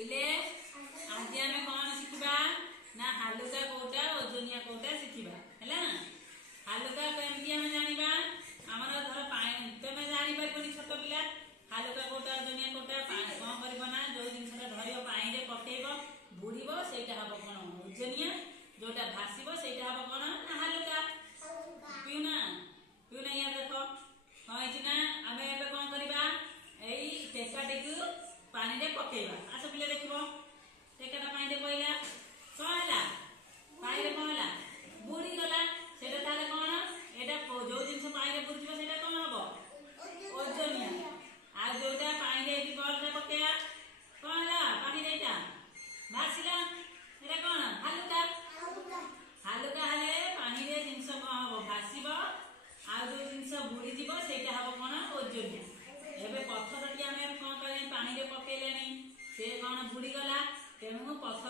पिले आज आम कौन शिखा ना हालुका कोटा ओजनिया कोटा शिखा है। हालुका कमी आम जाना आमर धर पानी तुम जापर छोट पिला हालुका कोटा ओजनिया कोटा कौन करना जो जिनसा धर पानी पकेब बुड़ से हम कौन ओजनिया जोटा भाषब से हम कौन ना हालुका पीना पीना या देख कौन ना आम ए कौन करवा यही टेकाटी को पानी रे पकेबा आस पिले देखिबो टेकाटा पानी रे पइला कौन है पानी रे कौन है बुड़ी गला सेटा ताले कौन एटा जो जिनस पानी रे बुड़िबो सेटा कौन हबो ओजनिया आ जोटा पानी रे एटी बॉल पकेया कौन है पानी रे एटा भासिला एटा कौन हालुका हालुका हले पानी रे जिनस कौन हबो भासिबो आ जो जिनस बुड़ी दिबो सेटा हबो कौन ओजनिया। एबे पत्थर टी आम कौन कले पानी रे पकेले से कौन बुड़ी गला तेणु पत्थर